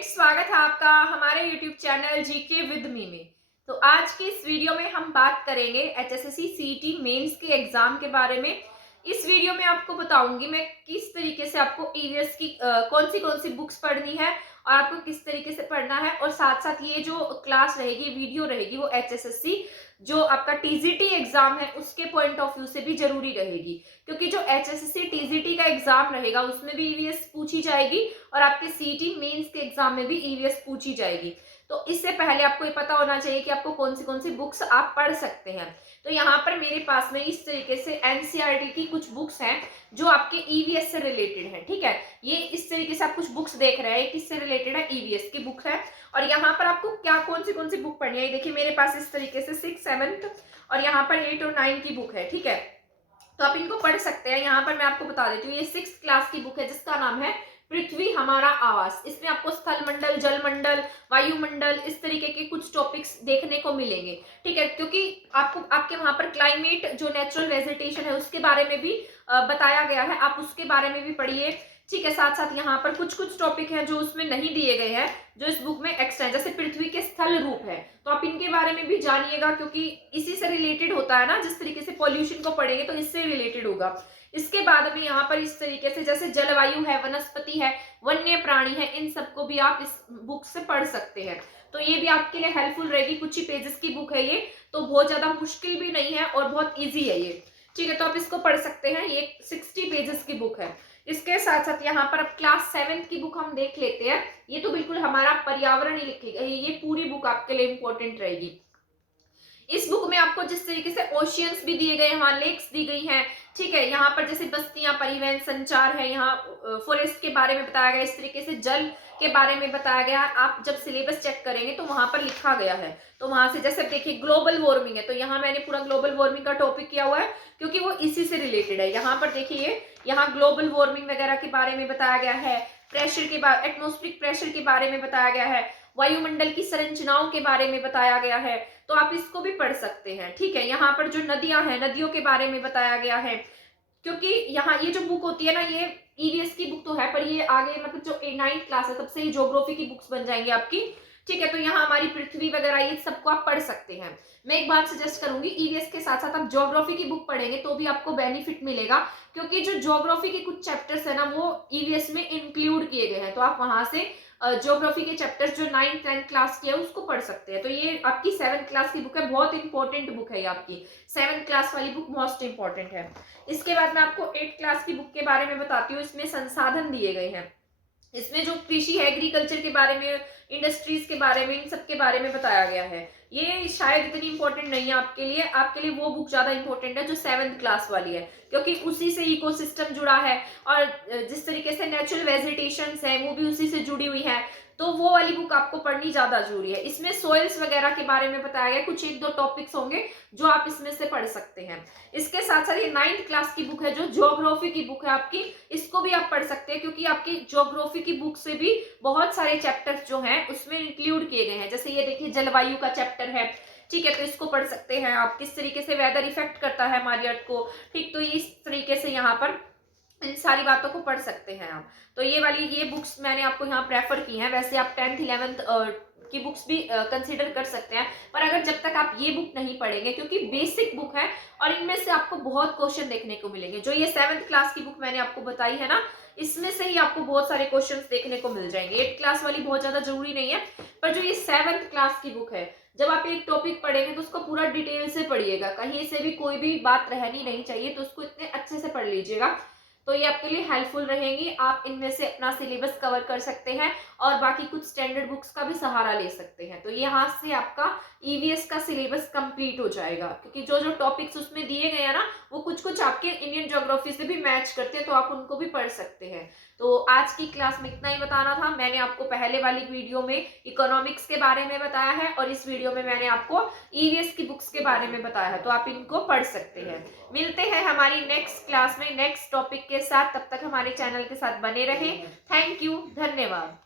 Friends, स्वागत है आपका हमारे YouTube channel GK with me में। तो आज की इस वीडियो में हम बात करेंगे एचएसएससी सीईटी मेंस के एग्जाम के बारे में। इस वीडियो में आपको बताऊंगी मैं किस तरीके से आपको ईवीएस की कौन सी बुक्स पढ़नी है और आपको किस तरीके से पढ़ना है, और साथ साथ ये जो क्लास रहेगी, वीडियो रहेगी, वो एचएसएससी जो आपका टीजीटी एग्जाम है उसके पॉइंट ऑफ व्यू से भी जरूरी रहेगी, क्योंकि जो एचएसएससी टीजीटी का एग्जाम रहेगा उसमें भी ईवीएस पूछी जाएगी और आपके सीईटी मेंस के एग्जाम में भी ईवीएस पूछी जाएगी। तो इससे पहले आपको ये पता होना चाहिए कि आपको कौन सी बुक्स आप पढ़ सकते हैं। तो यहाँ पर मेरे पास में इस तरीके से एनसीईआरटी की कुछ बुक्स हैं जो आपके ईवीएस से रिलेटेड है। ठीक है, ये इस तरीके से आप कुछ बुक्स देख रहे हैं, किससे रिलेटेड है, ईवीएस की बुक है। और यहाँ पर आपको क्या कौन सी बुक पढ़नी है, देखिए मेरे पास इस तरीके से 6, 7 और यहाँ पर 8 और 9 की बुक है। ठीक है, तो आप इनको पढ़ सकते हैं। यहाँ पर मैं आपको बता देती हूँ, ये 6th क्लास की बुक है जिसका नाम है पृथ्वी हमारा आवास। इसमें आपको स्थल मंडल, जल मंडल, वायुमंडल, इस तरीके के कुछ टॉपिक्स देखने को मिलेंगे। ठीक है, क्योंकि आपको आपके वहां पर क्लाइमेट जो नेचुरल वेजिटेशन है उसके बारे में भी बताया गया है, आप उसके बारे में भी पढ़िए। ठीक है, साथ साथ यहाँ पर कुछ टॉपिक हैं जो उसमें नहीं दिए गए हैं, जो इस बुक में एक्स्ट्रा है, जैसे पृथ्वी के स्थल रूप है, तो आप इनके बारे में भी जानिएगा, क्योंकि इसी से रिलेटेड होता है ना। जिस तरीके से पॉल्यूशन को पढ़ेंगे तो इससे रिलेटेड होगा। इसके बाद में यहाँ पर इस तरीके से जैसे जलवायु है, वनस्पति है, वन्य प्राणी है, इन सबको भी आप इस बुक से पढ़ सकते हैं। तो ये भी आपके लिए हेल्पफुल रहेगी। कुछ ही पेजेस की बुक है ये, तो बहुत ज्यादा मुश्किल भी नहीं है और बहुत ईजी है ये। ठीक है, तो आप इसको पढ़ सकते हैं। ये 60 पेजेस की बुक है। इसके साथ साथ यहाँ पर अब क्लास 7 की बुक हम देख लेते हैं। ये तो बिल्कुल हमारा पर्यावरण ही लिखी गई, ये पूरी बुक आपके लिए इंपॉर्टेंट रहेगी। इस बुक में आपको जिस तरीके से ओशियंस भी दिए गए हैं, वहां लेक्स दी गई हैं। ठीक है, यहाँ पर जैसे बस्तियां, परिवहन, संचार है, यहाँ फॉरेस्ट के बारे में बताया गया, इस तरीके से जल के बारे में बताया गया है। आप जब सिलेबस चेक करेंगे तो वहां पर लिखा गया है। तो वहां से जैसे देखिए ग्लोबल वार्मिंग है, तो यहाँ मैंने पूरा ग्लोबल वार्मिंग का टॉपिक किया हुआ है क्योंकि वो इसी से रिलेटेड है। यहाँ पर देखिए, यहाँ ग्लोबल वार्मिंग वगैरह के बारे में बताया गया है, प्रेशर के बारे, एटमॉस्फेरिक प्रेशर के बारे में बताया गया है, वायुमंडल की संरचनाओं के बारे में बताया गया है। तो आप इसको भी पढ़ सकते हैं। ठीक है, यहाँ पर जो नदियां हैं, नदियों के बारे में बताया गया है, क्योंकि यहाँ ये जो बुक होती है ना, ये ईवीएस की बुक तो है, पर ये आगे मतलब जो 9th क्लास है तब से ही ज्योग्राफी की बुक्स बन जाएंगी आपकी। ठीक है, तो यहाँ हमारी पृथ्वी वगैरह ये सबको आप पढ़ सकते हैं। मैं एक बात सजेस्ट करूंगी, ईवीएस के साथ साथ आप ज्योग्राफी की बुक पढ़ेंगे तो भी आपको बेनिफिट मिलेगा, क्योंकि जो ज्योग्राफी के कुछ चैप्टर्स है ना वो ईवीएस में इंक्लूड किए गए हैं। तो आप वहां से ज्योग्राफी के चैप्टर्स जो 9th 10th क्लास की है उसको पढ़ सकते हैं। तो ये आपकी 7th क्लास की बुक है, बहुत इंपॉर्टेंट बुक है ये आपकी 7th क्लास वाली बुक, मोस्ट इंपॉर्टेंट है। इसके बाद मैं आपको 8th क्लास की बुक के बारे में बताती हूँ। इसमें संसाधन दिए गए हैं, इसमें जो कृषि है, एग्रीकल्चर के बारे में, इंडस्ट्रीज के बारे में, इन सब के बारे में बताया गया है। ये शायद इतनी इंपॉर्टेंट नहीं है आपके लिए, आपके लिए वो बुक ज्यादा इंपॉर्टेंट है जो 7th क्लास वाली है, क्योंकि उसी से इकोसिस्टम जुड़ा है और जिस तरीके से नेचुरल वेजिटेशन है वो भी उसी से जुड़ी हुई है। तो वो वाली बुक आपको पढ़नी ज्यादा जरूरी है। इसमें सोइल्स वगैरह के बारे में बताया गया, कुछ 1-2 टॉपिक्स होंगे जो आप इसमें से पढ़ सकते हैं। इसके साथ साथ ये 9th क्लास की बुक है जो ज्योग्राफी की बुक है आपकी, इसको भी आप पढ़ सकते हैं, क्योंकि आपकी ज्योग्राफी की बुक से भी बहुत सारे चैप्टर्स जो हैं उसमें इंक्लूड किए गए हैं। जैसे ये देखिए जलवायु का चैप्टर है। ठीक है, तो इसको पढ़ सकते हैं आप, किस तरीके से वेदर इफेक्ट करता है हमारी अर्थ को। ठीक, तो ये इस तरीके से यहाँ पर इन सारी बातों को पढ़ सकते हैं आप। तो ये बुक्स मैंने आपको यहाँ प्रेफर की हैं। वैसे आप 10th 11th की बुक्स भी कंसीडर कर सकते हैं, पर अगर जब तक आप ये बुक नहीं पढ़ेंगे, क्योंकि बेसिक बुक है और इनमें से आपको बहुत क्वेश्चन देखने को मिलेंगे। जो ये 7th क्लास की बुक मैंने आपको बताई है ना, इसमें से ही आपको बहुत सारे क्वेश्चंस देखने को मिल जाएंगे। 8th क्लास वाली बहुत ज्यादा जरूरी नहीं है, पर जो ये 7th क्लास की बुक है, जब आप एक टॉपिक पढ़ेंगे तो उसको पूरा डिटेल से पढ़िएगा, कहीं से भी कोई भी बात रहनी नहीं चाहिए, तो उसको इतने अच्छे से पढ़ लीजिएगा। तो ये आपके लिए हेल्पफुल रहेंगी। आप इनमें से अपना सिलेबस कवर कर सकते हैं और बाकी कुछ स्टैंडर्ड बुक्स का भी सहारा ले सकते हैं। तो यहाँ से आपका ईवीएस का सिलेबस कंप्लीट हो जाएगा, क्योंकि जो जो टॉपिक्स उसमें दिए गए हैं ना वो कुछ आपके इंडियन ज्योग्राफी से भी मैच करते हैं, तो आप उनको भी पढ़ सकते हैं। तो आज की क्लास में इतना ही बताना था। मैंने आपको पहले वाली वीडियो में इकोनॉमिक्स के बारे में बताया है और इस वीडियो में मैंने आपको ईवीएस की बुक्स के बारे में बताया है, तो आप इनको पढ़ सकते हैं। मिलते हैं हमारी नेक्स्ट क्लास में नेक्स्ट टॉपिक के साथ, तब तक हमारे चैनल के साथ बने रहें। थैंक यू, धन्यवाद।